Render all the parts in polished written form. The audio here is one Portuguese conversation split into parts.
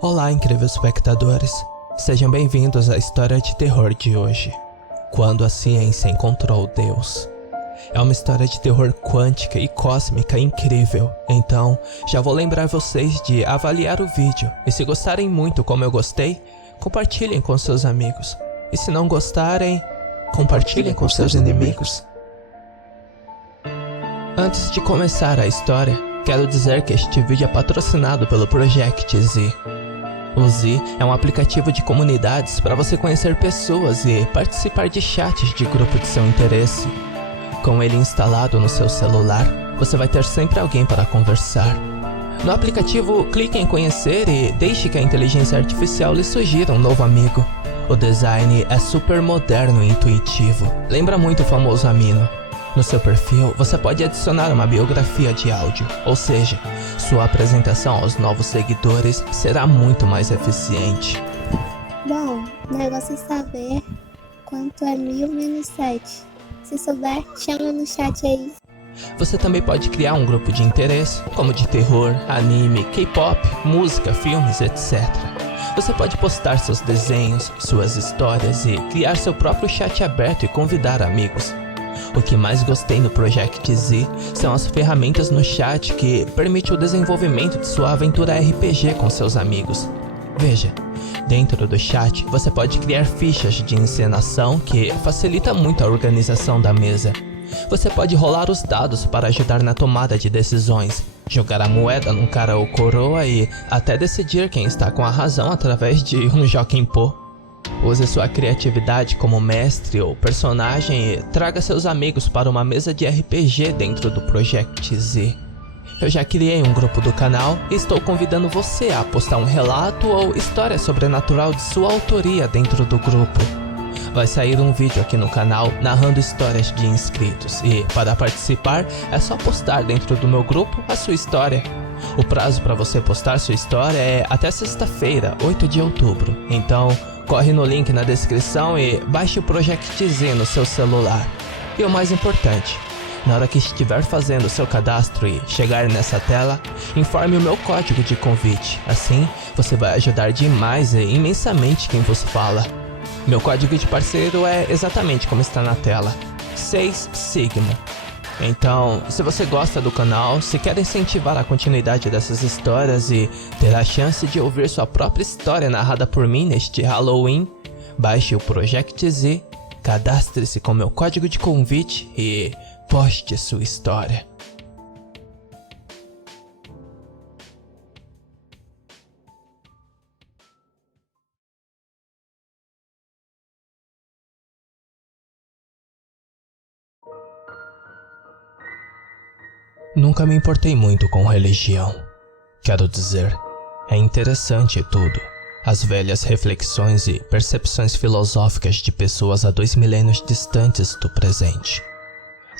Olá, incríveis espectadores. Sejam bem-vindos à história de terror de hoje. Quando a ciência encontrou Deus. É uma história de terror quântica e cósmica incrível. Então, já vou lembrar vocês de avaliar o vídeo. E se gostarem muito como eu gostei, compartilhem com seus amigos. E se não gostarem, compartilhem com seus inimigos. Antes de começar a história, quero dizer que este vídeo é patrocinado pelo Project Z. O Z é um aplicativo de comunidades para você conhecer pessoas e participar de chats de grupo de seu interesse. Com ele instalado no seu celular, você vai ter sempre alguém para conversar. No aplicativo, clique em conhecer e deixe que a inteligência artificial lhe sugira um novo amigo. O design é super moderno e intuitivo, lembra muito o famoso Amino. No seu perfil, você pode adicionar uma biografia de áudio, ou seja, sua apresentação aos novos seguidores será muito mais eficiente. Bom, o negócio é saber quanto é 1000 menos 7. Se souber, chama no chat aí. Você também pode criar um grupo de interesse, como de terror, anime, K-pop, música, filmes, etc. Você pode postar seus desenhos, suas histórias e criar seu próprio chat aberto e convidar amigos. O que mais gostei no Project Z são as ferramentas no chat que permitem o desenvolvimento de sua aventura RPG com seus amigos. Veja, dentro do chat você pode criar fichas de encenação que facilita muito a organização da mesa. Você pode rolar os dados para ajudar na tomada de decisões, jogar a moeda num cara ou coroa e até decidir quem está com a razão através de um Joquem Pô. Use sua criatividade como mestre ou personagem e traga seus amigos para uma mesa de RPG dentro do Project Z. Eu já criei um grupo do canal e estou convidando você a postar um relato ou história sobrenatural de sua autoria dentro do grupo. Vai sair um vídeo aqui no canal narrando histórias de inscritos e, para participar, é só postar dentro do meu grupo a sua história. O prazo para você postar sua história é até sexta-feira, 8 de outubro, então corre no link na descrição e baixe o Project Z no seu celular. E o mais importante, na hora que estiver fazendo seu cadastro e chegar nessa tela, informe o meu código de convite. Assim, você vai ajudar demais e imensamente quem vos fala. Meu código de parceiro é exatamente como está na tela, 6 Sigma. Então, se você gosta do canal, se quer incentivar a continuidade dessas histórias e ter a chance de ouvir sua própria história narrada por mim neste Halloween, baixe o Project Z, cadastre-se com meu código de convite e poste sua história. Nunca me importei muito com religião. Quero dizer, é interessante tudo. As velhas reflexões e percepções filosóficas de pessoas há 2 milênios distantes do presente.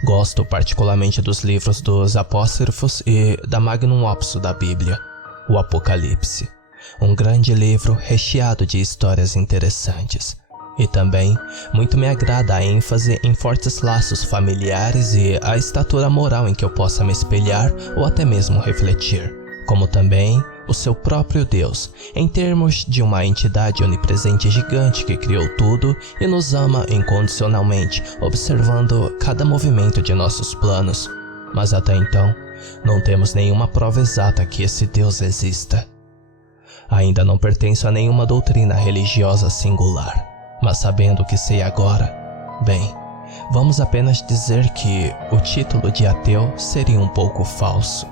Gosto particularmente dos livros dos apócrifos e da Magnum Opus da Bíblia, o Apocalipse. Um grande livro recheado de histórias interessantes. E também, muito me agrada a ênfase em fortes laços familiares e a estatura moral em que eu possa me espelhar ou até mesmo refletir, como também o seu próprio Deus, em termos de uma entidade onipresente gigante que criou tudo e nos ama incondicionalmente, observando cada movimento de nossos planos. Mas até então, não temos nenhuma prova exata que esse Deus exista. Ainda não pertenço a nenhuma doutrina religiosa singular. Mas sabendo o que sei agora, bem, vamos apenas dizer que o título de ateu seria um pouco falso.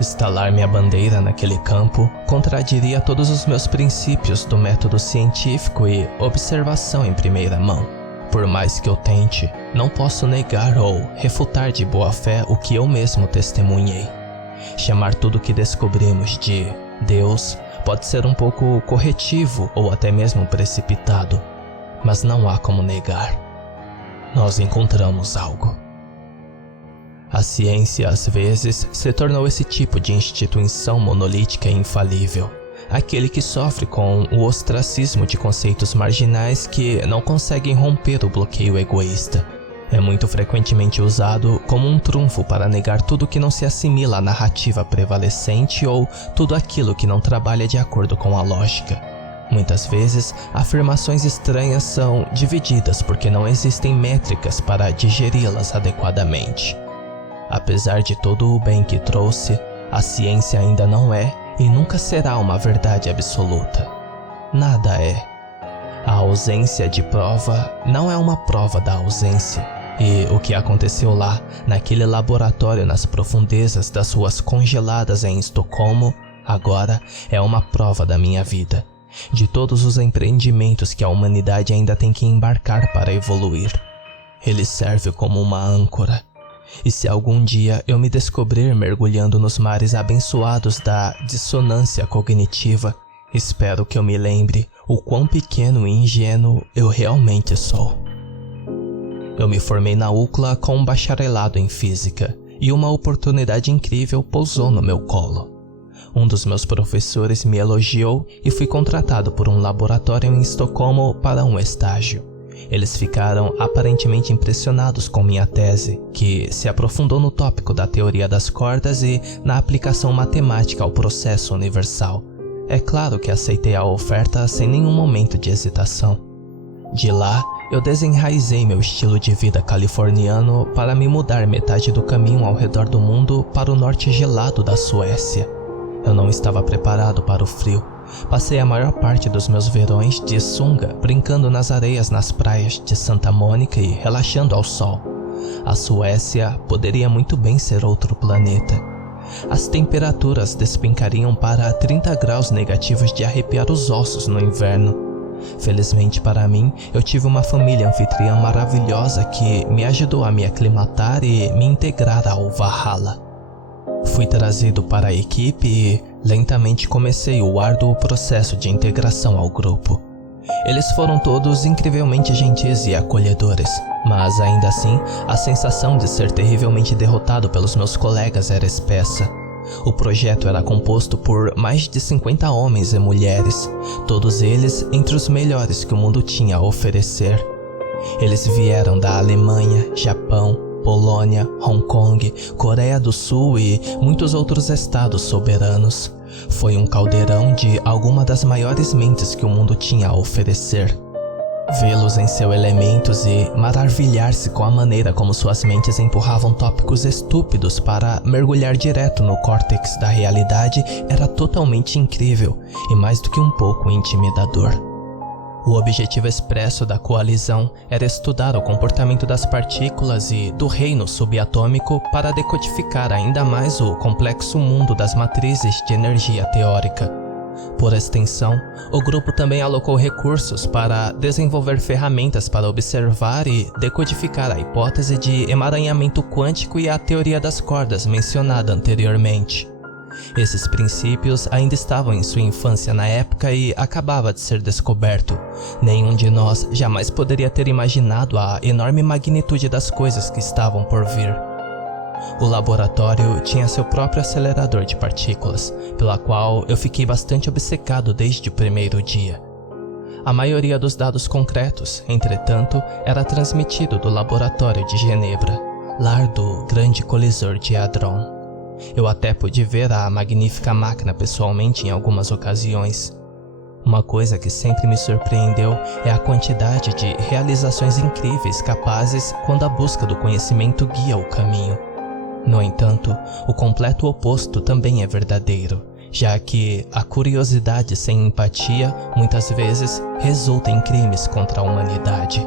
Estalar minha bandeira naquele campo contradiria todos os meus princípios do método científico e observação em primeira mão. Por mais que eu tente, não posso negar ou refutar de boa fé o que eu mesmo testemunhei. Chamar tudo o que descobrimos de Deus pode ser um pouco corretivo ou até mesmo precipitado, mas não há como negar. Nós encontramos algo. A ciência, às vezes, se tornou esse tipo de instituição monolítica e infalível, aquele que sofre com o ostracismo de conceitos marginais que não conseguem romper o bloqueio egoísta. É muito frequentemente usado como um trunfo para negar tudo que não se assimila à narrativa prevalecente ou tudo aquilo que não trabalha de acordo com a lógica. Muitas vezes, afirmações estranhas são divididas porque não existem métricas para digeri-las adequadamente. Apesar de todo o bem que trouxe, a ciência ainda não é e nunca será uma verdade absoluta. Nada é. A ausência de prova não é uma prova da ausência. E o que aconteceu lá, naquele laboratório nas profundezas das ruas congeladas em Estocolmo, agora é uma prova da minha vida, de todos os empreendimentos que a humanidade ainda tem que embarcar para evoluir. Ele serve como uma âncora. E se algum dia eu me descobrir mergulhando nos mares abençoados da dissonância cognitiva, espero que eu me lembre o quão pequeno e ingênuo eu realmente sou. Eu me formei na UCLA com um bacharelado em física e uma oportunidade incrível pousou no meu colo. Um dos meus professores me elogiou e fui contratado por um laboratório em Estocolmo para um estágio. Eles ficaram aparentemente impressionados com minha tese, que se aprofundou no tópico da teoria das cordas e na aplicação matemática ao processo universal. É claro que aceitei a oferta sem nenhum momento de hesitação. De lá, eu desenraizei meu estilo de vida californiano para me mudar metade do caminho ao redor do mundo para o norte gelado da Suécia. Eu não estava preparado para o frio. Passei a maior parte dos meus verões de sunga, brincando nas areias nas praias de Santa Mônica e relaxando ao sol. A Suécia poderia muito bem ser outro planeta. As temperaturas despencariam para 30 graus negativos de arrepiar os ossos no inverno. Felizmente para mim, eu tive uma família anfitriã maravilhosa que me ajudou a me aclimatar e me integrar ao Valhalla. Fui trazido para a equipe e lentamente comecei o árduo processo de integração ao grupo. Eles foram todos incrivelmente gentis e acolhedores, mas ainda assim, a sensação de ser terrivelmente derrotado pelos meus colegas era espessa. O projeto era composto por mais de 50 homens e mulheres, todos eles entre os melhores que o mundo tinha a oferecer. Eles vieram da Alemanha, Japão, Polônia, Hong Kong, Coreia do Sul e muitos outros estados soberanos. Foi um caldeirão de alguma das maiores mentes que o mundo tinha a oferecer. Vê-los em seus elementos e maravilhar-se com a maneira como suas mentes empurravam tópicos estúpidos para mergulhar direto no córtex da realidade era totalmente incrível e mais do que um pouco intimidador. O objetivo expresso da coalizão era estudar o comportamento das partículas e do reino subatômico para decodificar ainda mais o complexo mundo das matrizes de energia teórica. Por extensão, o grupo também alocou recursos para desenvolver ferramentas para observar e decodificar a hipótese de emaranhamento quântico e a teoria das cordas mencionada anteriormente. Esses princípios ainda estavam em sua infância na época e acabava de ser descoberto. Nenhum de nós jamais poderia ter imaginado a enorme magnitude das coisas que estavam por vir. O laboratório tinha seu próprio acelerador de partículas, pela qual eu fiquei bastante obcecado desde o primeiro dia. A maioria dos dados concretos, entretanto, era transmitido do laboratório de Genebra, lar do grande colisor de Hadron. Eu até pude ver a magnífica máquina pessoalmente em algumas ocasiões. Uma coisa que sempre me surpreendeu é a quantidade de realizações incríveis capazes quando a busca do conhecimento guia o caminho. No entanto, o completo oposto também é verdadeiro, já que a curiosidade sem empatia muitas vezes resulta em crimes contra a humanidade.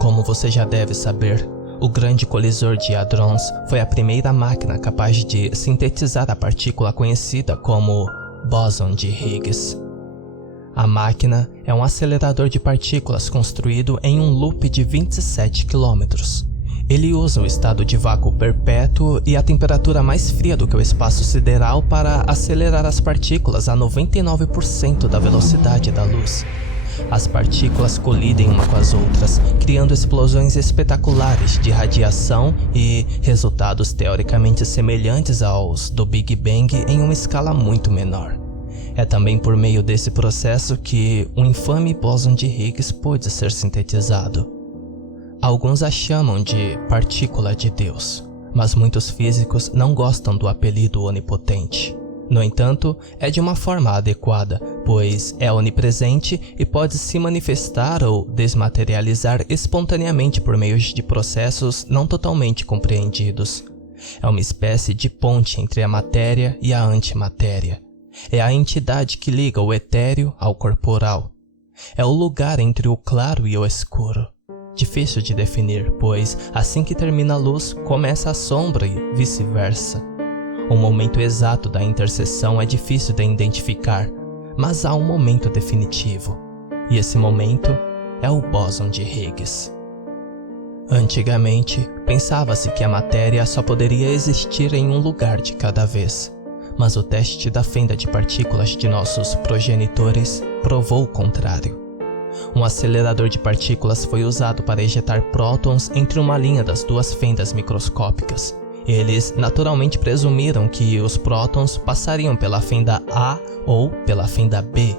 Como você já deve saber, o grande colisor de hadrons foi a primeira máquina capaz de sintetizar a partícula conhecida como bóson de Higgs. A máquina é um acelerador de partículas construído em um loop de 27 km. Ele usa o estado de vácuo perpétuo e a temperatura mais fria do que o espaço sideral para acelerar as partículas a 99% da velocidade da luz. As partículas colidem uma com as outras, criando explosões espetaculares de radiação e resultados teoricamente semelhantes aos do Big Bang em uma escala muito menor. É também por meio desse processo que o infame bóson de Higgs pôde ser sintetizado. Alguns a chamam de partícula de Deus, mas muitos físicos não gostam do apelido onipotente. No entanto, é de uma forma adequada, pois é onipresente e pode se manifestar ou desmaterializar espontaneamente por meio de processos não totalmente compreendidos. É uma espécie de ponte entre a matéria e a antimatéria. É a entidade que liga o etéreo ao corporal. É o lugar entre o claro e o escuro. Difícil de definir, pois assim que termina a luz, começa a sombra e vice-versa. O momento exato da interseção é difícil de identificar, mas há um momento definitivo, e esse momento é o bóson de Higgs. Antigamente, pensava-se que a matéria só poderia existir em um lugar de cada vez, mas o teste da fenda de partículas de nossos progenitores provou o contrário. Um acelerador de partículas foi usado para ejetar prótons entre uma linha das duas fendas microscópicas. Eles naturalmente presumiram que os prótons passariam pela fenda A ou pela fenda B,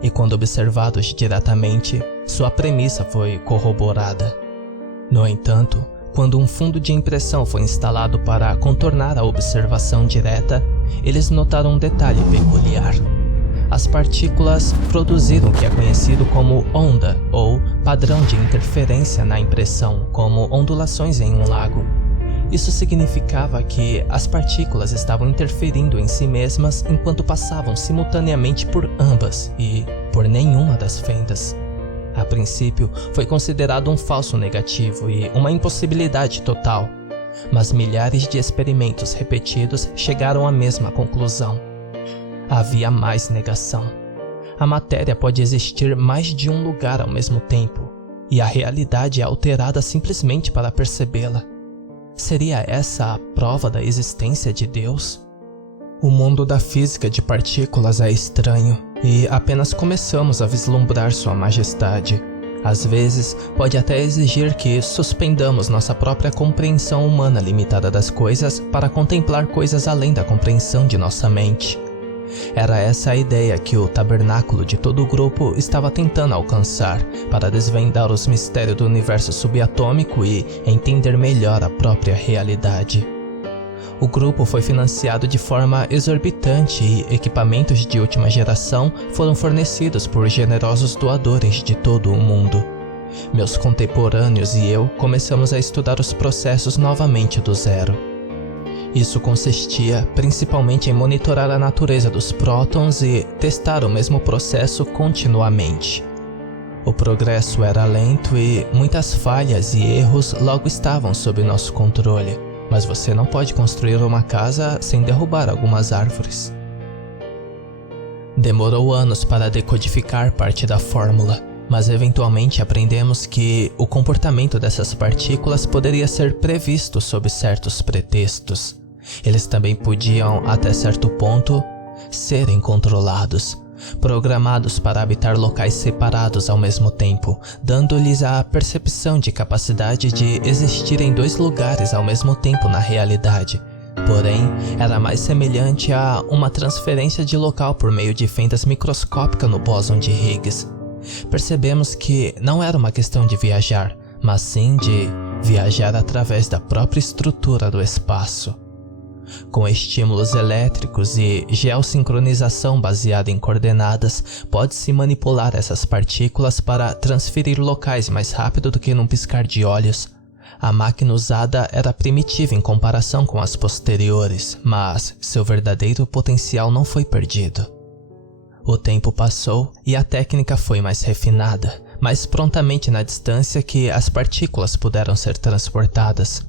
e quando observados diretamente, sua premissa foi corroborada. No entanto, quando um fundo de impressão foi instalado para contornar a observação direta, eles notaram um detalhe peculiar. As partículas produziram o que é conhecido como onda ou padrão de interferência na impressão, como ondulações em um lago. Isso significava que as partículas estavam interferindo em si mesmas enquanto passavam simultaneamente por ambas e por nenhuma das fendas. A princípio, foi considerado um falso negativo e uma impossibilidade total, mas milhares de experimentos repetidos chegaram à mesma conclusão. Havia mais negação. A matéria pode existir mais de um lugar ao mesmo tempo, e a realidade é alterada simplesmente para percebê-la. Seria essa a prova da existência de Deus? O mundo da física de partículas é estranho, e apenas começamos a vislumbrar sua majestade. Às vezes, pode até exigir que suspendamos nossa própria compreensão humana limitada das coisas para contemplar coisas além da compreensão de nossa mente. Era essa a ideia que o tabernáculo de todo o grupo estava tentando alcançar, para desvendar os mistérios do universo subatômico e entender melhor a própria realidade. O grupo foi financiado de forma exorbitante e equipamentos de última geração foram fornecidos por generosos doadores de todo o mundo. Meus contemporâneos e eu começamos a estudar os processos novamente do zero. Isso consistia principalmente em monitorar a natureza dos prótons e testar o mesmo processo continuamente. O progresso era lento e muitas falhas e erros logo estavam sob nosso controle, mas você não pode construir uma casa sem derrubar algumas árvores. Demorou anos para decodificar parte da fórmula, mas eventualmente aprendemos que o comportamento dessas partículas poderia ser previsto sob certos pretextos. Eles também podiam, até certo ponto, serem controlados, programados para habitar locais separados ao mesmo tempo, dando-lhes a percepção de capacidade de existir em dois lugares ao mesmo tempo na realidade. Porém, era mais semelhante a uma transferência de local por meio de fendas microscópicas no bóson de Higgs. Percebemos que não era uma questão de viajar, mas sim de viajar através da própria estrutura do espaço. Com estímulos elétricos e geossincronização baseada em coordenadas, pode-se manipular essas partículas para transferir locais mais rápido do que num piscar de olhos. A máquina usada era primitiva em comparação com as posteriores, mas seu verdadeiro potencial não foi perdido. O tempo passou e a técnica foi mais refinada, mais prontamente na distância que as partículas puderam ser transportadas.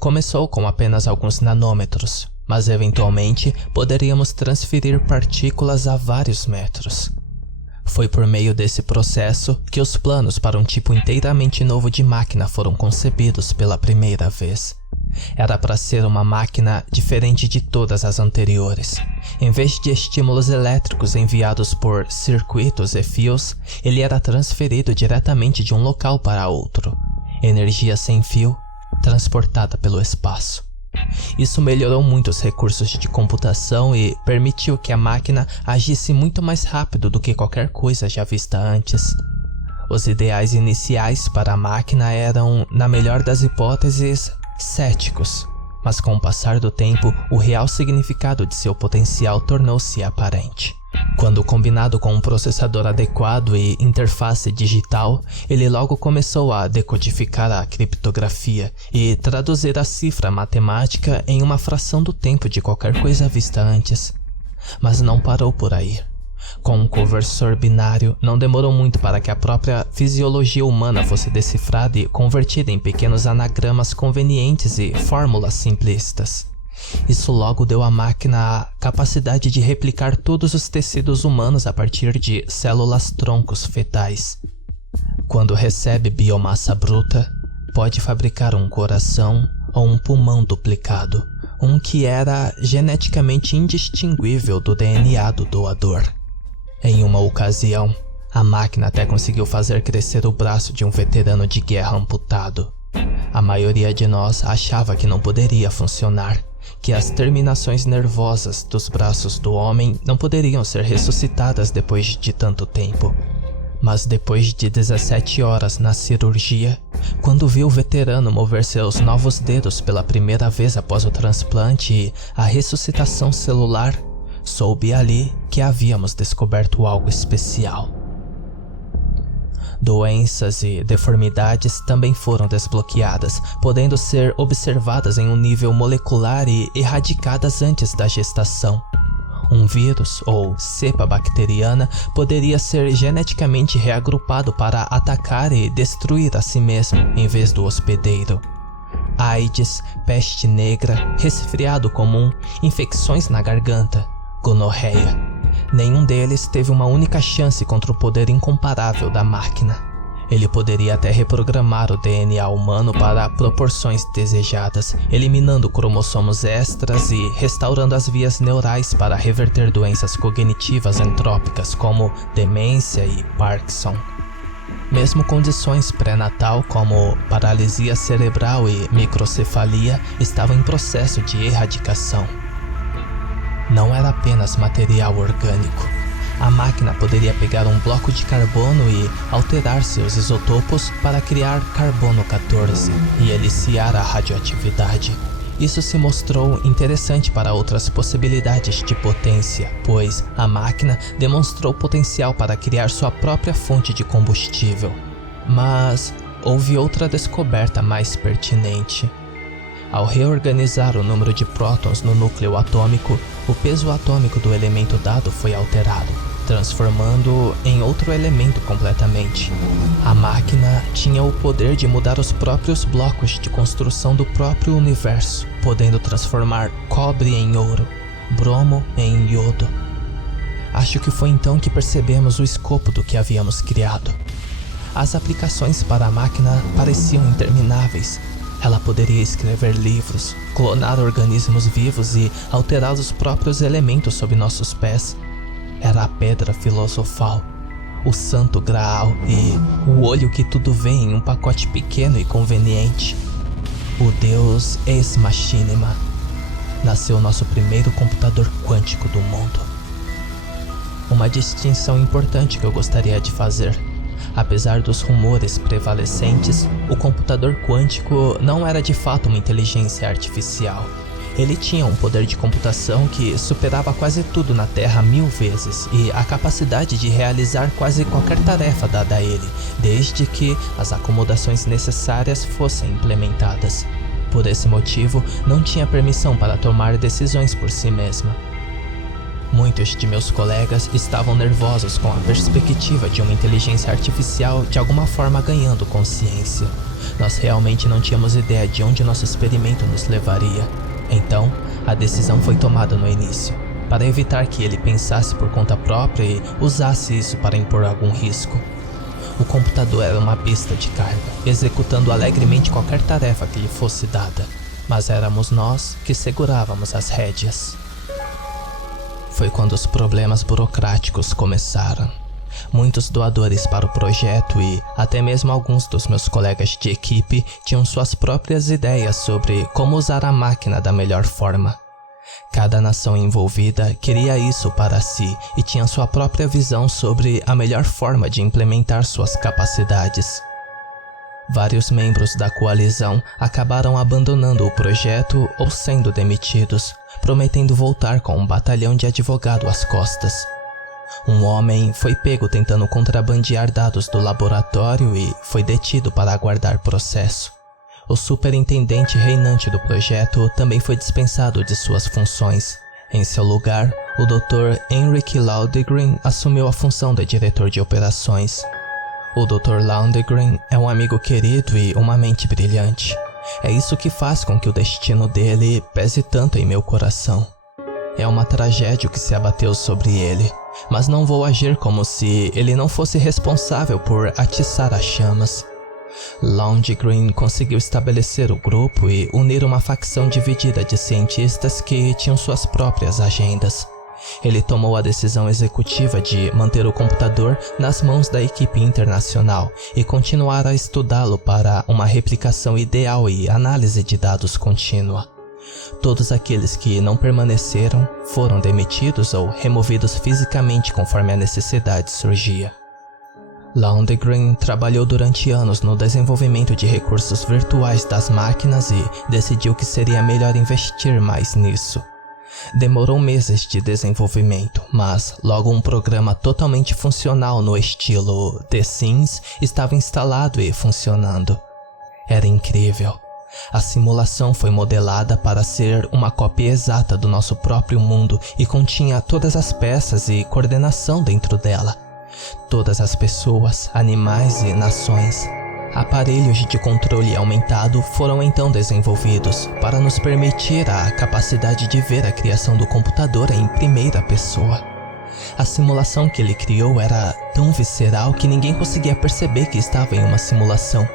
Começou com apenas alguns nanômetros, mas eventualmente poderíamos transferir partículas a vários metros. Foi por meio desse processo que os planos para um tipo inteiramente novo de máquina foram concebidos pela primeira vez. Era para ser uma máquina diferente de todas as anteriores. Em vez de estímulos elétricos enviados por circuitos e fios, ele era transferido diretamente de um local para outro. Energia sem fio, transportada pelo espaço. Isso melhorou muito os recursos de computação e permitiu que a máquina agisse muito mais rápido do que qualquer coisa já vista antes. Os ideais iniciais para a máquina eram, na melhor das hipóteses, céticos, mas com o passar do tempo, o real significado de seu potencial tornou-se aparente. Quando combinado com um processador adequado e interface digital, ele logo começou a decodificar a criptografia e traduzir a cifra matemática em uma fração do tempo de qualquer coisa vista antes. Mas não parou por aí. Com um conversor binário, não demorou muito para que a própria fisiologia humana fosse decifrada e convertida em pequenos anagramas convenientes e fórmulas simplistas. Isso logo deu à máquina a capacidade de replicar todos os tecidos humanos a partir de células-troncos fetais. Quando recebe biomassa bruta, pode fabricar um coração ou um pulmão duplicado, um que era geneticamente indistinguível do DNA do doador. Em uma ocasião, a máquina até conseguiu fazer crescer o braço de um veterano de guerra amputado. A maioria de nós achava que não poderia funcionar, que as terminações nervosas dos braços do homem não poderiam ser ressuscitadas depois de tanto tempo. Mas depois de 17 horas na cirurgia, quando viu o veterano mover seus novos dedos pela primeira vez após o transplante e a ressuscitação celular, soube ali que havíamos descoberto algo especial. Doenças e deformidades também foram desbloqueadas, podendo ser observadas em um nível molecular e erradicadas antes da gestação. Um vírus ou cepa bacteriana poderia ser geneticamente reagrupado para atacar e destruir a si mesmo em vez do hospedeiro. AIDS, peste negra, resfriado comum, infecções na garganta, gonorreia. Nenhum deles teve uma única chance contra o poder incomparável da máquina. Ele poderia até reprogramar o DNA humano para proporções desejadas, eliminando cromossomos extras e restaurando as vias neurais para reverter doenças cognitivas entrópicas como demência e Parkinson. Mesmo condições pré-natal como paralisia cerebral e microcefalia estavam em processo de erradicação. Não era apenas material orgânico. A máquina poderia pegar um bloco de carbono e alterar seus isotopos para criar carbono 14 e eliciar a radioatividade. Isso se mostrou interessante para outras possibilidades de potência, pois a máquina demonstrou potencial para criar sua própria fonte de combustível. Mas houve outra descoberta mais pertinente. Ao reorganizar o número de prótons no núcleo atômico, o peso atômico do elemento dado foi alterado, transformando-o em outro elemento completamente. A máquina tinha o poder de mudar os próprios blocos de construção do próprio universo, podendo transformar cobre em ouro, bromo em iodo. Acho que foi então que percebemos o escopo do que havíamos criado. As aplicações para a máquina pareciam intermináveis. Ela poderia escrever livros, clonar organismos vivos e alterar os próprios elementos sob nossos pés. Era a pedra filosofal, o santo graal e o olho que tudo vê em um pacote pequeno e conveniente. O Deus Ex Machinima. Nasceu nosso primeiro computador quântico do mundo. Uma distinção importante que eu gostaria de fazer. Apesar dos rumores prevalecentes, o computador quântico não era de fato uma inteligência artificial. Ele tinha um poder de computação que superava quase tudo na Terra 1000 vezes e a capacidade de realizar quase qualquer tarefa dada a ele, desde que as acomodações necessárias fossem implementadas. Por esse motivo, não tinha permissão para tomar decisões por si mesma. Muitos de meus colegas estavam nervosos com a perspectiva de uma inteligência artificial de alguma forma ganhando consciência. Nós realmente não tínhamos ideia de onde nosso experimento nos levaria. Então, a decisão foi tomada no início, para evitar que ele pensasse por conta própria e usasse isso para impor algum risco. O computador era uma besta de carga, executando alegremente qualquer tarefa que lhe fosse dada, mas éramos nós que segurávamos as rédeas. Foi quando os problemas burocráticos começaram. Muitos doadores para o projeto e até mesmo alguns dos meus colegas de equipe tinham suas próprias ideias sobre como usar a máquina da melhor forma. Cada nação envolvida queria isso para si e tinha sua própria visão sobre a melhor forma de implementar suas capacidades. Vários membros da coalizão acabaram abandonando o projeto ou sendo demitidos, prometendo voltar com um batalhão de advogado às costas. Um homem foi pego tentando contrabandear dados do laboratório e foi detido para aguardar processo. O superintendente reinante do projeto também foi dispensado de suas funções. Em seu lugar, o Dr. Henrik Laundegren assumiu a função de diretor de operações. O Dr. Laundegren é um amigo querido e uma mente brilhante. É isso que faz com que o destino dele pese tanto em meu coração. É uma tragédia que se abateu sobre ele, mas não vou agir como se ele não fosse responsável por atiçar as chamas. Laundegren conseguiu estabelecer o grupo e unir uma facção dividida de cientistas que tinham suas próprias agendas. Ele tomou a decisão executiva de manter o computador nas mãos da equipe internacional e continuar a estudá-lo para uma replicação ideal e análise de dados contínua. Todos aqueles que não permaneceram foram demitidos ou removidos fisicamente conforme a necessidade surgia. Laundegren trabalhou durante anos no desenvolvimento de recursos virtuais das máquinas e decidiu que seria melhor investir mais nisso. Demorou meses de desenvolvimento, mas logo um programa totalmente funcional no estilo The Sims estava instalado e funcionando. Era incrível. A simulação foi modelada para ser uma cópia exata do nosso próprio mundo e continha todas as peças e coordenação dentro dela. Todas as pessoas, animais e nações. Aparelhos de controle aumentado foram então desenvolvidos para nos permitir a capacidade de ver a criação do computador em primeira pessoa. A simulação que ele criou era tão visceral que ninguém conseguia perceber que estava em uma simulação.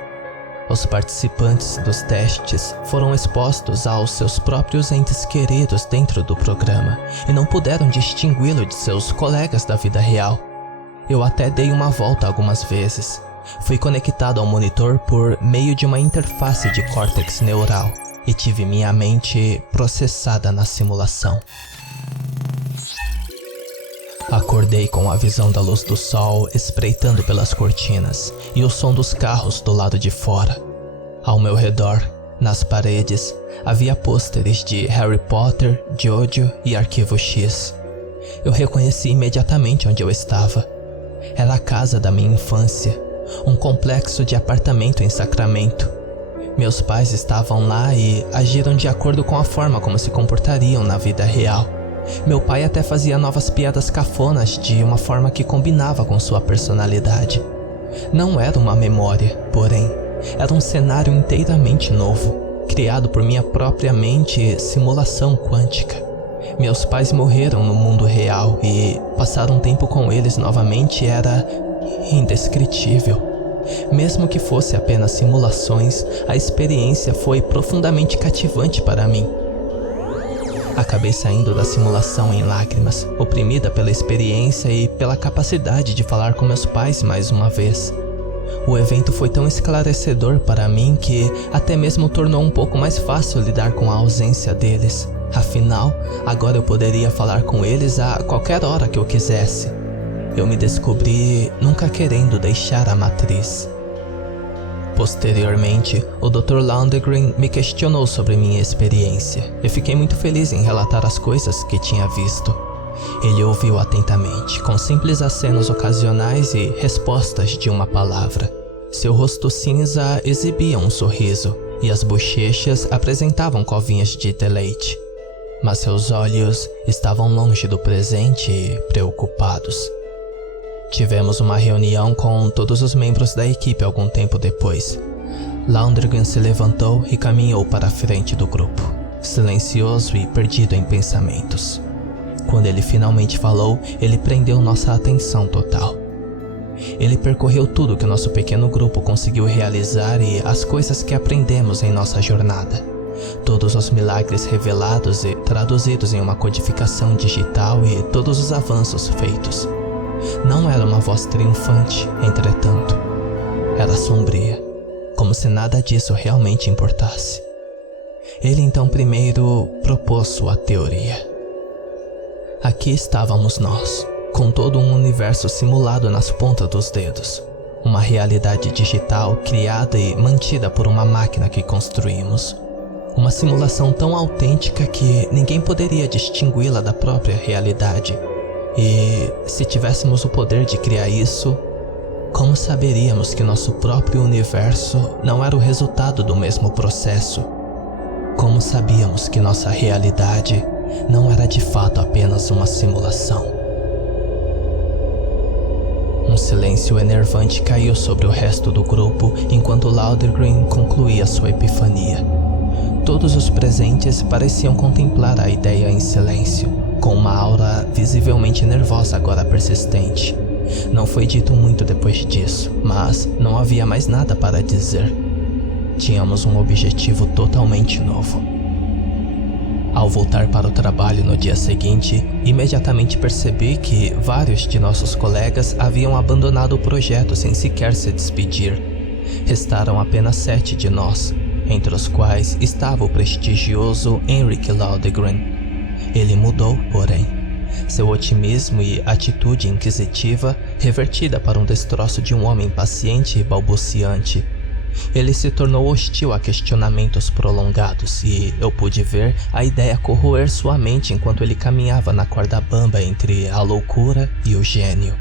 Os participantes dos testes foram expostos aos seus próprios entes queridos dentro do programa e não puderam distingui-lo de seus colegas da vida real. Eu até dei uma volta algumas vezes. Fui conectado ao monitor por meio de uma interface de córtex neural e tive minha mente processada na simulação. Acordei com a visão da luz do sol espreitando pelas cortinas e o som dos carros do lado de fora. Ao meu redor, nas paredes, havia pôsteres de Harry Potter, Jojo e Arquivo X. Eu reconheci imediatamente onde eu estava. Era a casa da minha infância, um complexo de apartamento em Sacramento. Meus pais estavam lá e agiram de acordo com a forma como se comportariam na vida real. Meu pai até fazia novas piadas cafonas de uma forma que combinava com sua personalidade. Não era uma memória, porém, era um cenário inteiramente novo, criado por minha própria mente e simulação quântica. Meus pais morreram no mundo real e passar um tempo com eles novamente era indescritível. Mesmo que fosse apenas simulações, a experiência foi profundamente cativante para mim. Acabei saindo da simulação em lágrimas, oprimida pela experiência e pela capacidade de falar com meus pais mais uma vez. O evento foi tão esclarecedor para mim que até mesmo tornou um pouco mais fácil lidar com a ausência deles. Afinal, agora eu poderia falar com eles a qualquer hora que eu quisesse. Eu me descobri nunca querendo deixar a matriz. Posteriormente, o Dr. Laundegren me questionou sobre minha experiência. Eu fiquei muito feliz em relatar as coisas que tinha visto. Ele ouviu atentamente, com simples acenos ocasionais e respostas de uma palavra. Seu rosto cinza exibia um sorriso, e as bochechas apresentavam covinhas de deleite. Mas seus olhos estavam longe do presente e preocupados. Tivemos uma reunião com todos os membros da equipe algum tempo depois. Laundegren se levantou e caminhou para a frente do grupo, silencioso e perdido em pensamentos. Quando ele finalmente falou, ele prendeu nossa atenção total. Ele percorreu tudo que nosso pequeno grupo conseguiu realizar e as coisas que aprendemos em nossa jornada. Todos os milagres revelados e traduzidos em uma codificação digital e todos os avanços feitos. Não era uma voz triunfante, entretanto. Era sombria, como se nada disso realmente importasse. Ele então primeiro propôs sua teoria. Aqui estávamos nós, com todo um universo simulado nas pontas dos dedos. Uma realidade digital criada e mantida por uma máquina que construímos. Uma simulação tão autêntica que ninguém poderia distingui-la da própria realidade. E se tivéssemos o poder de criar isso, como saberíamos que nosso próprio universo não era o resultado do mesmo processo? Como sabíamos que nossa realidade não era de fato apenas uma simulação? Um silêncio enervante caiu sobre o resto do grupo enquanto Lauderdale concluía sua epifania. Todos os presentes pareciam contemplar a ideia em silêncio, com uma aura visivelmente nervosa agora persistente. Não foi dito muito depois disso, mas não havia mais nada para dizer. Tínhamos um objetivo totalmente novo. Ao voltar para o trabalho no dia seguinte, imediatamente percebi que vários de nossos colegas haviam abandonado o projeto sem sequer se despedir. Restaram apenas 7 de nós, entre os quais estava o prestigioso Henrik Lauderdale. Ele mudou, porém. Seu otimismo e atitude inquisitiva revertida para um destroço de um homem paciente e balbuciante. Ele se tornou hostil a questionamentos prolongados e eu pude ver a ideia corroer sua mente enquanto ele caminhava na corda bamba entre a loucura e o gênio.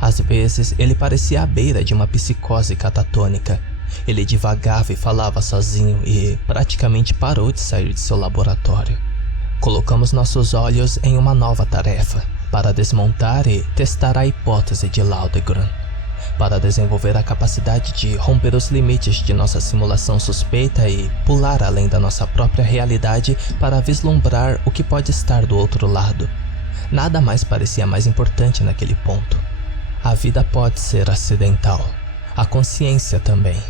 Às vezes ele parecia à beira de uma psicose catatônica. Ele divagava e falava sozinho e praticamente parou de sair de seu laboratório. Colocamos nossos olhos em uma nova tarefa, para desmontar e testar a hipótese de Lauderdale, para desenvolver a capacidade de romper os limites de nossa simulação suspeita e pular além da nossa própria realidade para vislumbrar o que pode estar do outro lado. Nada mais parecia mais importante naquele ponto. A vida pode ser acidental, a consciência também.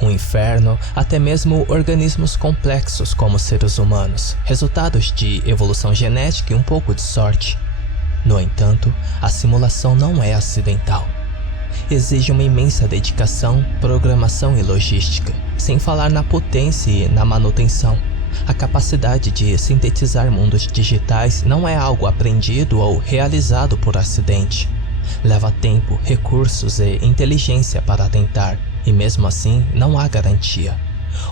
Um inferno, até mesmo organismos complexos como seres humanos, resultados de evolução genética e um pouco de sorte. No entanto, a simulação não é acidental. Exige uma imensa dedicação, programação e logística, sem falar na potência e na manutenção. A capacidade de sintetizar mundos digitais não é algo aprendido ou realizado por acidente. Leva tempo, recursos e inteligência para tentar. E mesmo assim, não há garantia.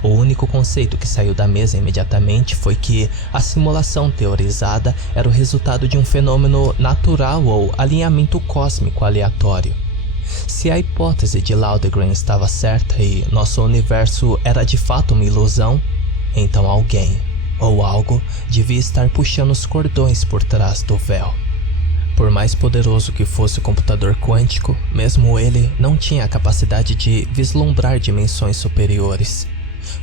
O único conceito que saiu da mesa imediatamente foi que a simulação teorizada era o resultado de um fenômeno natural ou alinhamento cósmico aleatório. Se a hipótese de Lauderdale estava certa e nosso universo era de fato uma ilusão, então alguém ou algo devia estar puxando os cordões por trás do véu. Por mais poderoso que fosse o computador quântico, mesmo ele não tinha a capacidade de vislumbrar dimensões superiores.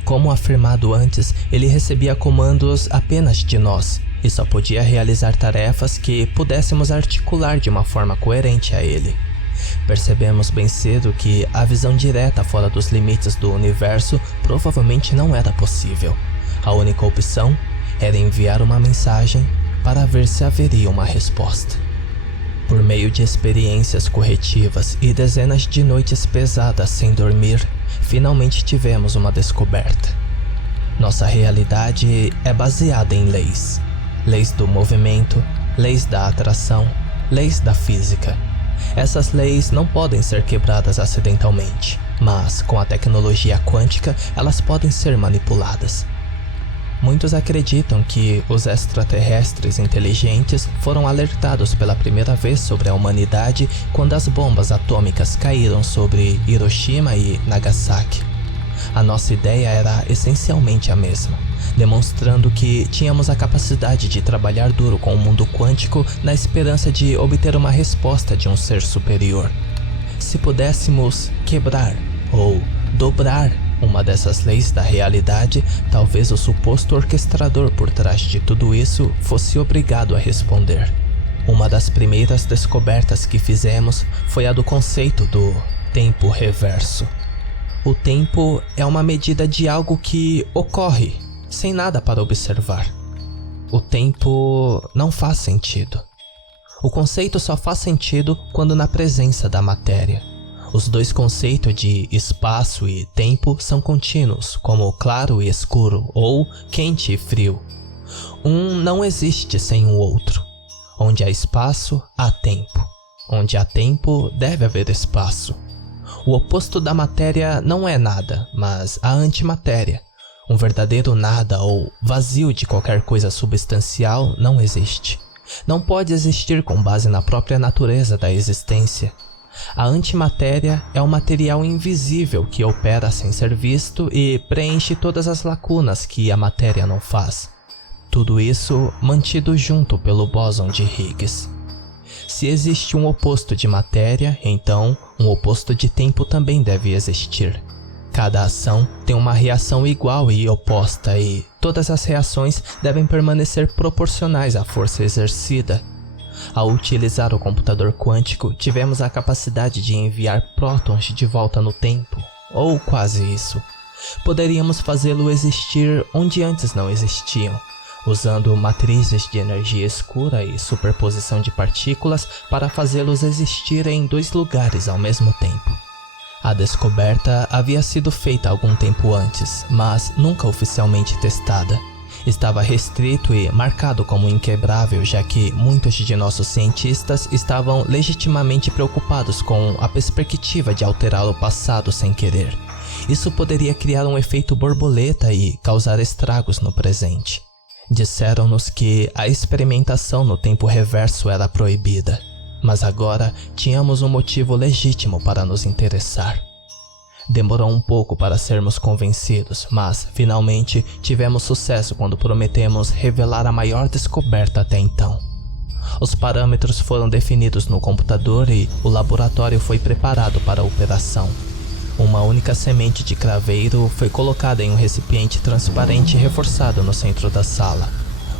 Como afirmado antes, ele recebia comandos apenas de nós e só podia realizar tarefas que pudéssemos articular de uma forma coerente a ele. Percebemos bem cedo que a visão direta fora dos limites do universo provavelmente não era possível. A única opção era enviar uma mensagem para ver se haveria uma resposta. Por meio de experiências corretivas e dezenas de noites pesadas sem dormir, finalmente tivemos uma descoberta. Nossa realidade é baseada em leis. Leis do movimento, leis da atração, leis da física. Essas leis não podem ser quebradas acidentalmente, mas com a tecnologia quântica elas podem ser manipuladas. Muitos acreditam que os extraterrestres inteligentes foram alertados pela primeira vez sobre a humanidade quando as bombas atômicas caíram sobre Hiroshima e Nagasaki. A nossa ideia era essencialmente a mesma, demonstrando que tínhamos a capacidade de trabalhar duro com o mundo quântico na esperança de obter uma resposta de um ser superior. Se pudéssemos quebrar ou dobrar uma dessas leis da realidade, talvez o suposto orquestrador por trás de tudo isso fosse obrigado a responder. Uma das primeiras descobertas que fizemos foi a do conceito do tempo reverso. O tempo é uma medida de algo que ocorre, sem nada para observar. O tempo não faz sentido. O conceito só faz sentido quando na presença da matéria. Os dois conceitos de espaço e tempo são contínuos, como claro e escuro, ou quente e frio. Um não existe sem o outro. Onde há espaço, há tempo. Onde há tempo, deve haver espaço. O oposto da matéria não é nada, mas a antimatéria. Um verdadeiro nada ou vazio de qualquer coisa substancial não existe. Não pode existir com base na própria natureza da existência. A antimatéria é um material invisível que opera sem ser visto e preenche todas as lacunas que a matéria não faz. Tudo isso mantido junto pelo bóson de Higgs. Se existe um oposto de matéria, então um oposto de tempo também deve existir. Cada ação tem uma reação igual e oposta e todas as reações devem permanecer proporcionais à força exercida. Ao utilizar o computador quântico, tivemos a capacidade de enviar prótons de volta no tempo, ou quase isso. Poderíamos fazê-lo existir onde antes não existiam, usando matrizes de energia escura e superposição de partículas para fazê-los existir em dois lugares ao mesmo tempo. A descoberta havia sido feita algum tempo antes, mas nunca oficialmente testada. Estava restrito e marcado como inquebrável, já que muitos de nossos cientistas estavam legitimamente preocupados com a perspectiva de alterar o passado sem querer. Isso poderia criar um efeito borboleta e causar estragos no presente. Disseram-nos que a experimentação no tempo reverso era proibida. Mas agora tínhamos um motivo legítimo para nos interessar. Demorou um pouco para sermos convencidos, mas finalmente tivemos sucesso quando prometemos revelar a maior descoberta até então. Os parâmetros foram definidos no computador e o laboratório foi preparado para a operação. Uma única semente de craveiro foi colocada em um recipiente transparente reforçado no centro da sala.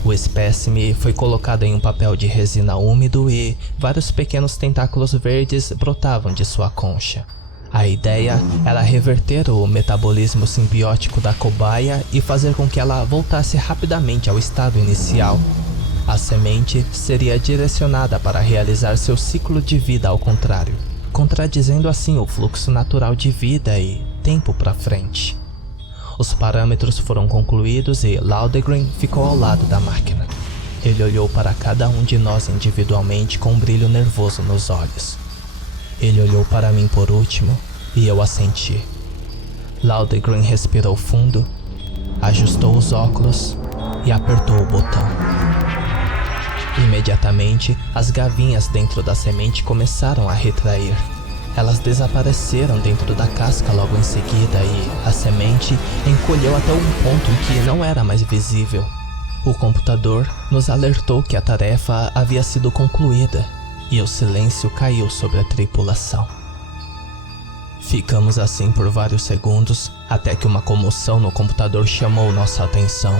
O espécime foi colocado em um papel de resina úmido e vários pequenos tentáculos verdes brotavam de sua concha. A ideia era reverter o metabolismo simbiótico da cobaia e fazer com que ela voltasse rapidamente ao estado inicial. A semente seria direcionada para realizar seu ciclo de vida ao contrário, contradizendo assim o fluxo natural de vida e tempo para frente. Os parâmetros foram concluídos e Laudegren ficou ao lado da máquina. Ele olhou para cada um de nós individualmente com um brilho nervoso nos olhos. Ele olhou para mim por último e eu assenti. Laudegren respirou fundo, ajustou os óculos e apertou o botão. Imediatamente, as gavinhas dentro da semente começaram a retrair. Elas desapareceram dentro da casca logo em seguida e a semente encolheu até um ponto em que não era mais visível. O computador nos alertou que a tarefa havia sido concluída e o silêncio caiu sobre a tripulação. Ficamos assim por vários segundos até que uma comoção no computador chamou nossa atenção.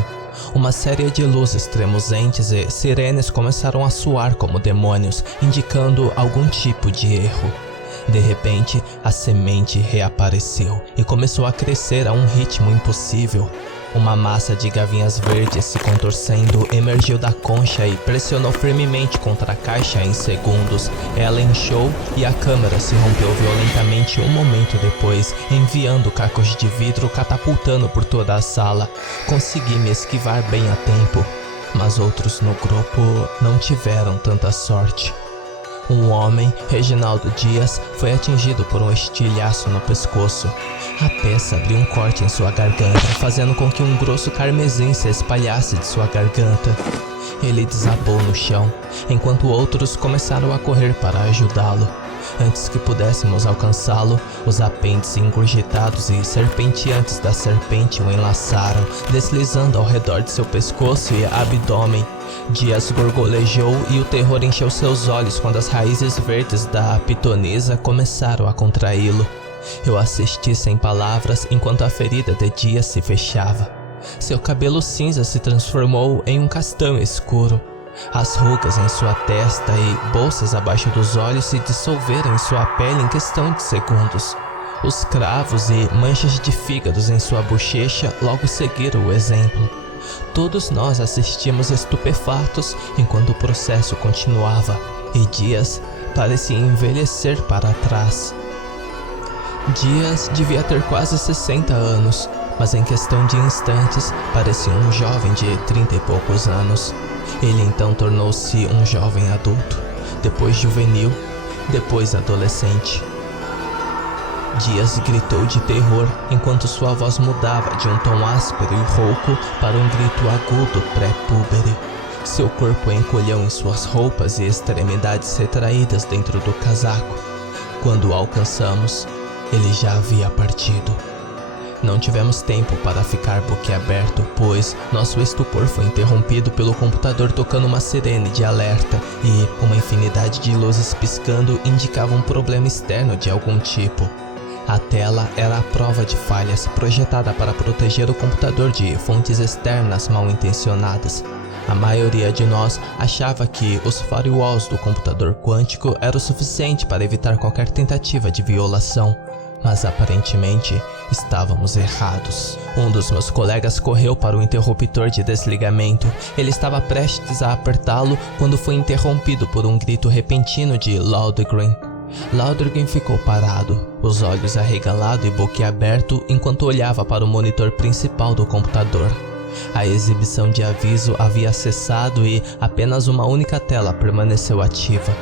Uma série de luzes tremuzentes e sirenes começaram a soar como demônios, indicando algum tipo de erro. De repente, a semente reapareceu e começou a crescer a um ritmo impossível. Uma massa de gavinhas verdes se contorcendo emergiu da concha e pressionou firmemente contra a caixa em segundos. Ela inchou e a câmera se rompeu violentamente um momento depois, enviando cacos de vidro catapultando por toda a sala. Consegui me esquivar bem a tempo, mas outros no grupo não tiveram tanta sorte. Um homem, Reginaldo Dias, foi atingido por um estilhaço no pescoço. A peça abriu um corte em sua garganta, fazendo com que um grosso carmesim se espalhasse de sua garganta. Ele desabou no chão, enquanto outros começaram a correr para ajudá-lo. Antes que pudéssemos alcançá-lo, os apêndices engurgitados e serpenteantes da serpente o enlaçaram, deslizando ao redor de seu pescoço e abdômen. Dias gorgolejou e o terror encheu seus olhos quando as raízes verdes da pitonisa começaram a contraí-lo. Eu assisti sem palavras enquanto a ferida de Dias se fechava. Seu cabelo cinza se transformou em um castanho escuro. As rugas em sua testa e bolsas abaixo dos olhos se dissolveram em sua pele em questão de segundos. Os cravos e manchas de fígados em sua bochecha logo seguiram o exemplo. Todos nós assistimos estupefatos enquanto o processo continuava, e Dias parecia envelhecer para trás. Dias devia ter quase 60 anos, mas em questão de instantes parecia um jovem de 30 e poucos anos. Ele então tornou-se um jovem adulto, depois juvenil, depois adolescente. Dias gritou de terror enquanto sua voz mudava de um tom áspero e rouco para um grito agudo pré-púbere. Seu corpo encolheu em suas roupas e extremidades retraídas dentro do casaco. Quando o alcançamos, ele já havia partido. Não tivemos tempo para ficar boquiaberto, pois nosso estupor foi interrompido pelo computador tocando uma sirene de alerta e uma infinidade de luzes piscando indicavam um problema externo de algum tipo. A tela era a prova de falhas projetada para proteger o computador de fontes externas mal intencionadas. A maioria de nós achava que os firewalls do computador quântico eram o suficiente para evitar qualquer tentativa de violação, mas aparentemente estávamos errados. Um dos meus colegas correu para o interruptor de desligamento. Ele estava prestes a apertá-lo quando foi interrompido por um grito repentino de Lauderdale. Lauderdale ficou parado, os olhos arregalados e boquiaberto enquanto olhava para o monitor principal do computador. A exibição de aviso havia cessado e apenas uma única tela permaneceu ativa.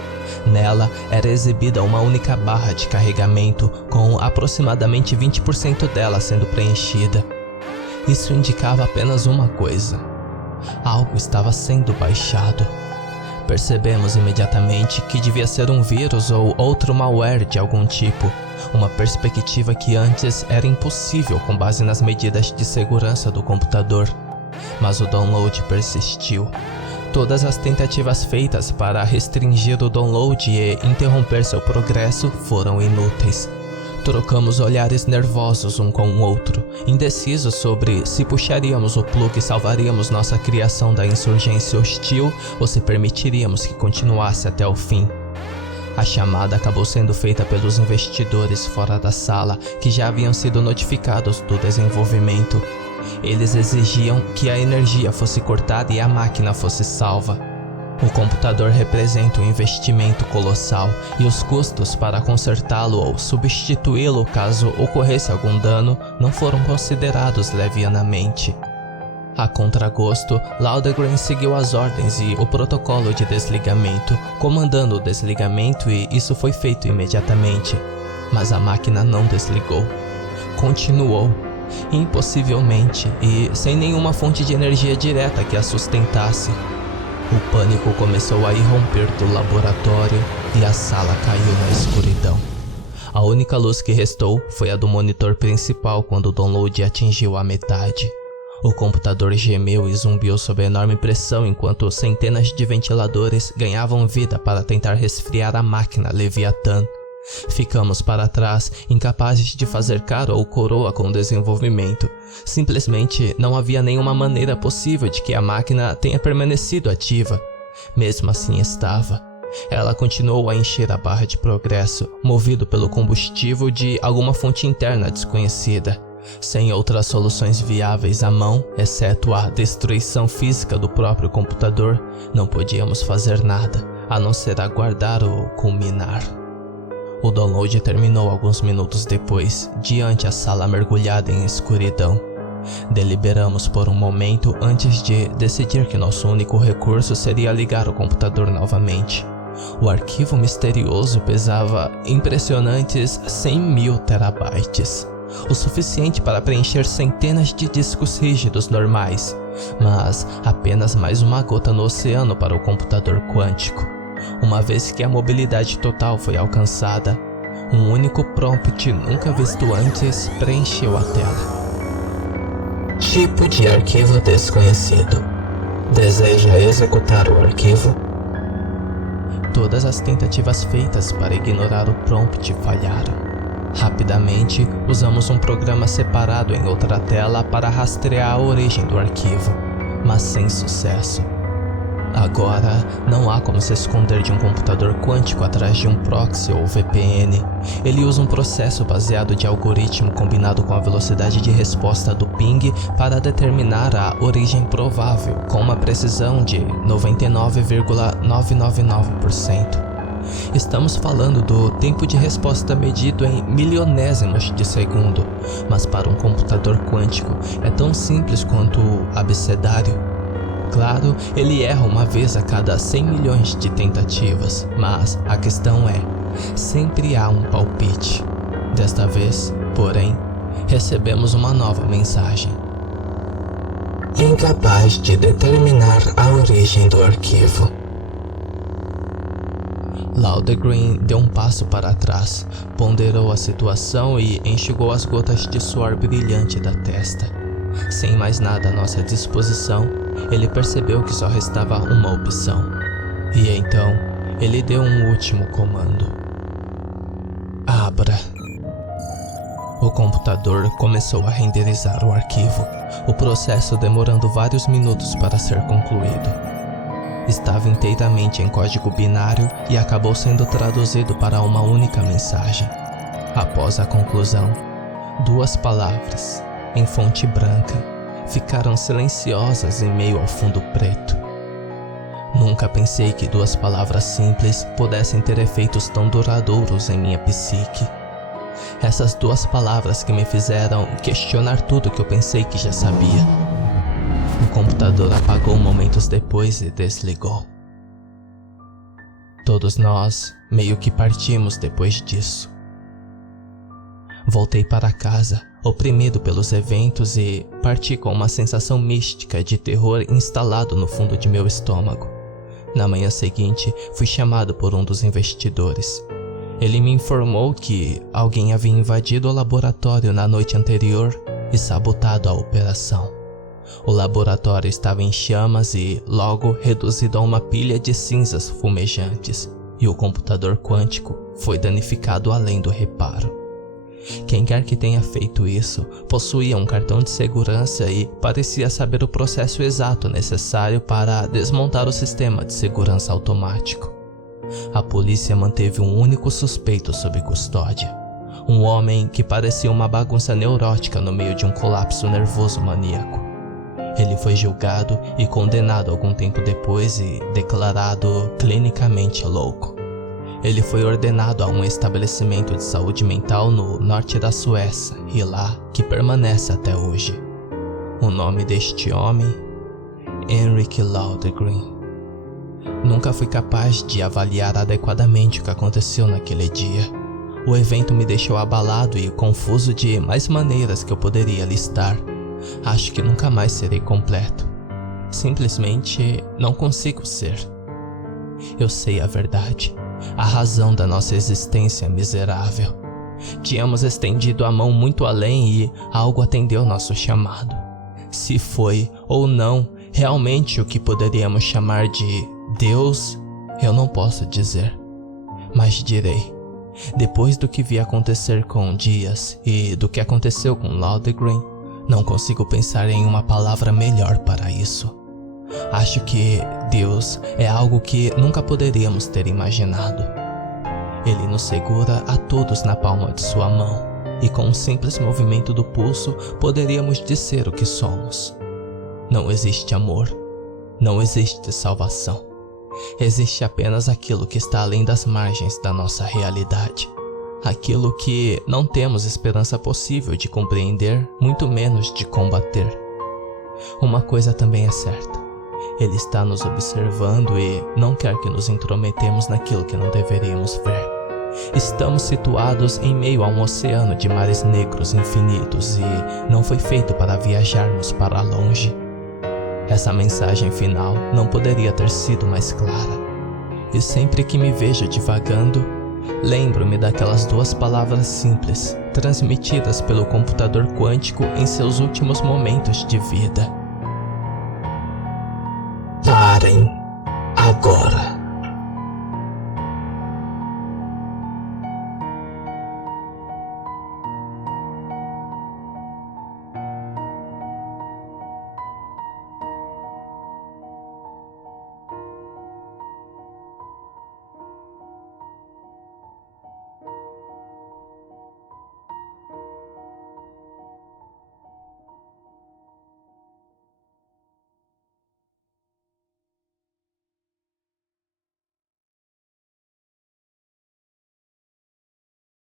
Nela era exibida uma única barra de carregamento, com aproximadamente 20% dela sendo preenchida. Isso indicava apenas uma coisa: algo estava sendo baixado. Percebemos imediatamente que devia ser um vírus ou outro malware de algum tipo, uma perspectiva que antes era impossível com base nas medidas de segurança do computador. Mas o download persistiu. Todas as tentativas feitas para restringir o download e interromper seu progresso foram inúteis. Trocamos olhares nervosos um com o outro, indecisos sobre se puxaríamos o plug e salvaríamos nossa criação da insurgência hostil ou se permitiríamos que continuasse até o fim. A chamada acabou sendo feita pelos investidores fora da sala, que já haviam sido notificados do desenvolvimento. Eles exigiam que a energia fosse cortada e a máquina fosse salva. O computador representa um investimento colossal e os custos para consertá-lo ou substituí-lo caso ocorresse algum dano não foram considerados levianamente. A contragosto, Lauderdale seguiu as ordens e o protocolo de desligamento, comandando o desligamento, e isso foi feito imediatamente. Mas a máquina não desligou. Continuou, impossivelmente e sem nenhuma fonte de energia direta que a sustentasse. O pânico começou a irromper do laboratório e a sala caiu na escuridão. A única luz que restou foi a do monitor principal quando o download atingiu a metade. O computador gemeu e zumbiu sob enorme pressão enquanto centenas de ventiladores ganhavam vida para tentar resfriar a máquina Leviathan. Ficamos para trás, incapazes de fazer cara ou coroa com o desenvolvimento. Simplesmente não havia nenhuma maneira possível de que a máquina tenha permanecido ativa. Mesmo assim estava. Ela continuou a encher a barra de progresso, movido pelo combustível de alguma fonte interna desconhecida. Sem outras soluções viáveis à mão, exceto a destruição física do próprio computador, não podíamos fazer nada, a não ser aguardar o culminar. O download terminou alguns minutos depois, diante a sala mergulhada em escuridão. Deliberamos por um momento antes de decidir que nosso único recurso seria ligar o computador novamente. O arquivo misterioso pesava impressionantes 100.000 terabytes, o suficiente para preencher centenas de discos rígidos normais, mas apenas mais uma gota no oceano para o computador quântico. Uma vez que a mobilidade total foi alcançada, um único prompt nunca visto antes preencheu a tela. Tipo de arquivo desconhecido. Deseja executar o arquivo? Todas as tentativas feitas para ignorar o prompt falharam. Rapidamente, usamos um programa separado em outra tela para rastrear a origem do arquivo, mas sem sucesso. Agora, não há como se esconder de um computador quântico atrás de um proxy ou VPN. Ele usa um processo baseado de algoritmo combinado com a velocidade de resposta do ping para determinar a origem provável, com uma precisão de 99,999%. Estamos falando do tempo de resposta medido em milionésimos de segundo, mas para um computador quântico é tão simples quanto o abecedário. Claro, ele erra uma vez a cada 100 milhões de tentativas, mas a questão é, sempre há um palpite. Desta vez, porém, recebemos uma nova mensagem. Incapaz de determinar a origem do arquivo. Laudegreen deu um passo para trás, ponderou a situação e enxugou as gotas de suor brilhante da testa. Sem mais nada à nossa disposição, ele percebeu que só restava uma opção. E então, ele deu um último comando. Abra. O computador começou a renderizar o arquivo, o processo demorando vários minutos para ser concluído. Estava inteiramente em código binário e acabou sendo traduzido para uma única mensagem. Após a conclusão, 2 palavras, em fonte branca, ficaram silenciosas em meio ao fundo preto. Nunca pensei que 2 palavras simples pudessem ter efeitos tão duradouros em minha psique. Essas 2 palavras que me fizeram questionar tudo que eu pensei que já sabia. O computador apagou momentos depois e desligou. Todos nós meio que partimos depois disso. Voltei para casa, oprimido pelos eventos, e parti com uma sensação mística de terror instalado no fundo de meu estômago. Na manhã seguinte, fui chamado por um dos investidores. Ele me informou que alguém havia invadido o laboratório na noite anterior e sabotado a operação. O laboratório estava em chamas e logo reduzido a uma pilha de cinzas fumejantes, e o computador quântico foi danificado além do reparo. Quem quer que tenha feito isso possuía um cartão de segurança e parecia saber o processo exato necessário para desmontar o sistema de segurança automático. A polícia manteve um único suspeito sob custódia, um homem que parecia uma bagunça neurótica no meio de um colapso nervoso maníaco. Ele foi julgado e condenado algum tempo depois e declarado clinicamente louco. Ele foi ordenado a um estabelecimento de saúde mental no norte da Suécia e lá que permanece até hoje. O nome deste homem? Henrik Laudegreen. Nunca fui capaz de avaliar adequadamente o que aconteceu naquele dia. O evento me deixou abalado e confuso de mais maneiras que eu poderia listar. Acho que nunca mais serei completo. Simplesmente não consigo ser. Eu sei a verdade, a razão da nossa existência miserável. Tínhamos estendido a mão muito além e algo atendeu nosso chamado. Se foi ou não realmente o que poderíamos chamar de Deus, eu não posso dizer. Mas direi, depois do que vi acontecer com Dias e do que aconteceu com Laudegreen, não consigo pensar em uma palavra melhor para isso. Acho que Deus é algo que nunca poderíamos ter imaginado. Ele nos segura a todos na palma de sua mão, e com um simples movimento do pulso poderíamos dizer o que somos. Não existe amor, não existe salvação. Existe apenas aquilo que está além das margens da nossa realidade. Aquilo que não temos esperança possível de compreender, muito menos de combater. Uma coisa também é certa. Ele está nos observando e não quer que nos intrometemos naquilo que não deveríamos ver. Estamos situados em meio a um oceano de mares negros infinitos e não foi feito para viajarmos para longe. Essa mensagem final não poderia ter sido mais clara. E sempre que me vejo divagando, lembro-me daquelas 2 palavras simples, transmitidas pelo computador quântico em seus últimos momentos de vida. Pare.